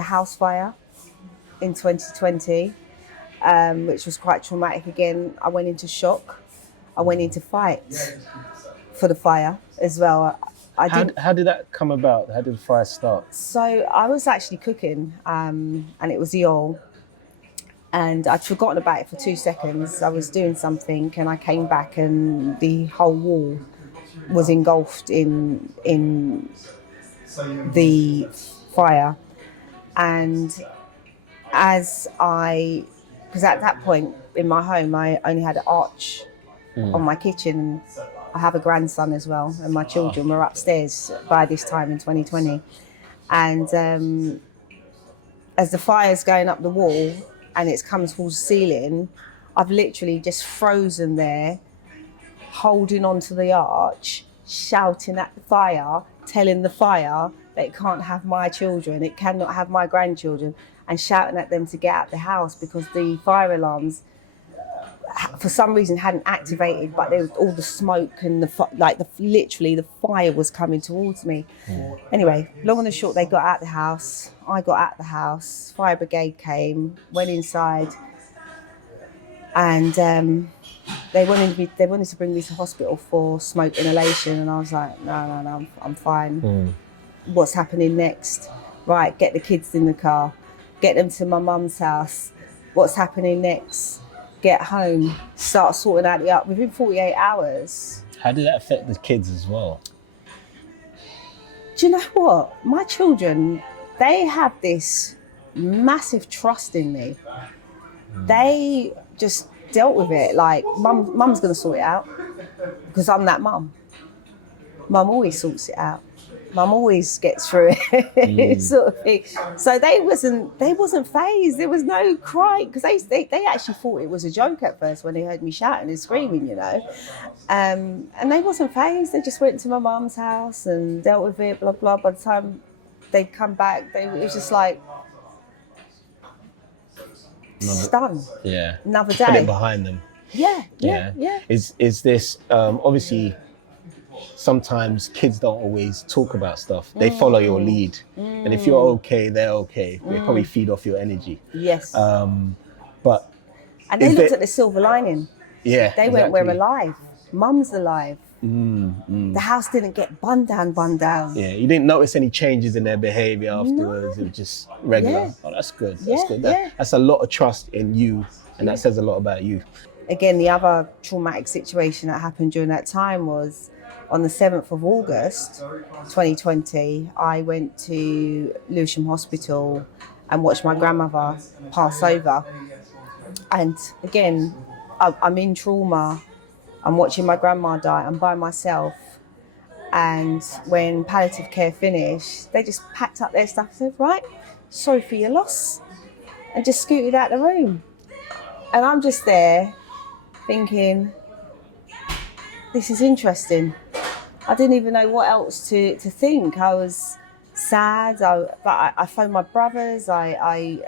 a house fire in 2020, which was quite traumatic again. I went into shock. I went into fight for the fire as well. How did that come about? How did the fire start? So I was actually cooking, and it was the oil, and I'd forgotten about it for 2 seconds. I was doing something, and I came back, and the whole wall was engulfed in the fire. And because at that point in my home, I only had an arch on my kitchen. I have a grandson as well, and my children were upstairs by this time in 2020. And as the fire's going up the wall and it's come towards the ceiling, I've literally just frozen there, holding onto the arch, shouting at the fire, telling the fire that it can't have my children, it cannot have my grandchildren, and shouting at them to get out the house because the fire alarms, for some reason, hadn't activated, but there was all the smoke and literally the fire was coming towards me. Anyway, long and the short, they got out the house. I got out the house. Fire brigade came, went inside, and they wanted to bring me to hospital for smoke inhalation, and I was like, no, I'm fine. What's happening next? Right, get the kids in the car, get them to my mum's house. What's happening next? Get home, start sorting out within 48 hours. How did that affect the kids as well? Do you know what? My children, they have this massive trust in me. They just dealt with it like, mum's gonna sort it out because I'm that mum. Mum always sorts it out. Mum always gets through it, sort of thing. So they wasn't fazed. There was no cry because they actually thought it was a joke at first when they heard me shouting and screaming, you know. And they wasn't fazed. They just went to my mum's house and dealt with it, blah blah. By the time they'd come back, it was just like stunned. Yeah. Another day. Put it behind them. Yeah. Is this obviously? Sometimes kids don't always talk about stuff. They follow your lead. And if you're okay, they're okay. They probably feed off your energy. Yes. But and they looked at the silver lining. Yeah. They went, we're alive. Mum's alive. The house didn't get bun down. Yeah, you didn't notice any changes in their behavior afterwards. No. It was just regular. Yeah. Oh, that's good. That's good. That's a lot of trust in you, and that says a lot about you. Again, the other traumatic situation that happened during that time was on the 7th of August, 2020, I went to Lewisham Hospital and watched my grandmother pass over. And again, I'm in trauma. I'm watching my grandma die. I'm by myself. And when palliative care finished, they just packed up their stuff and said, right, sorry for your loss, and just scooted out the room. And I'm just there thinking, this is interesting. I didn't even know what else to think. I was sad, but I phoned my brothers, I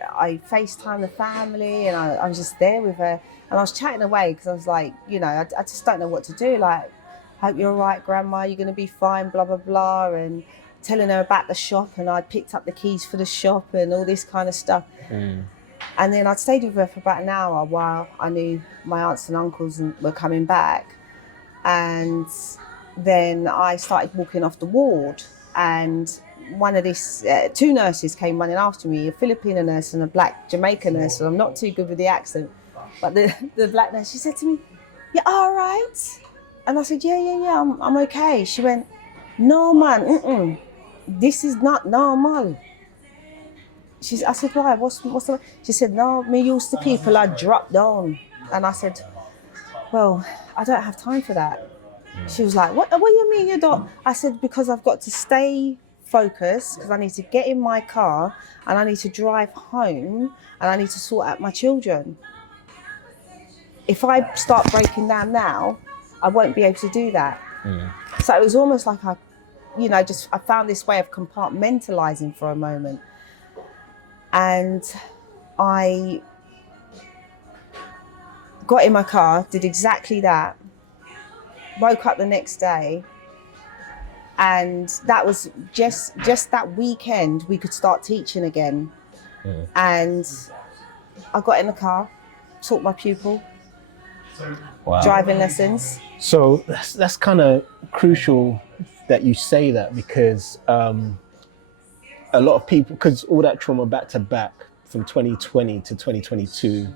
FaceTimed the family, and I was just there with her. And I was chatting away because I was like, you know, I just don't know what to do. Like, hope you're all right, Grandma, you're going to be fine, blah, blah, blah. And telling her about the shop, and I'd picked up the keys for the shop and all this kind of stuff. And then I'd stayed with her for about an hour while I knew my aunts and uncles were coming back. And then I started walking off the ward, and one of these, two nurses came running after me, a Filipino nurse and a black Jamaican nurse, and I'm not too good with the accent, but the black nurse, she said to me, "You all right?" And I said, yeah, I'm okay. She went, "No man, this is not normal." I said, "Why? What's the?" She said, "No, me used to people are drop down." And I said, "Well, I don't have time for that." She was like, what do you mean you don't? I said, because I've got to stay focused, because I need to get in my car and I need to drive home and I need to sort out my children. If I start breaking down now, I won't be able to do that. So it was almost like I found this way of compartmentalizing for a moment. And I got in my car, did exactly that. Woke up the next day, and that was just that weekend we could start teaching again. And I got in the car, taught my pupil Wow. driving lessons. So that's kind of crucial that you say that, because a lot of people, because all that trauma back to back from 2020 to 2022,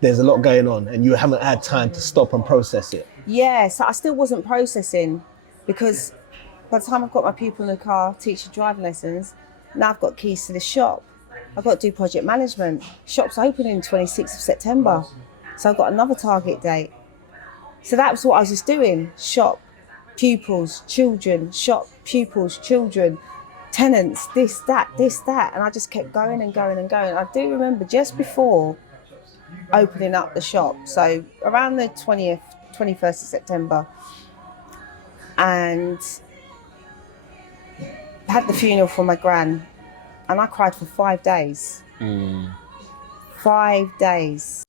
there's a lot going on and you haven't had time to stop and process it. Yeah, so I still wasn't processing, because by the time I've got my pupil in the car, teaching driving lessons, now I've got keys to the shop. I've got to do project management. Shop's opening 26th of September. So I've got another target date. So that was what I was just doing. Shop, pupils, children, shop, pupils, children, tenants, this, that. And I just kept going and going and going. I do remember just before opening up the shop, so around the 21st of September, and had the funeral for my gran, and I cried for 5 days. 5 days.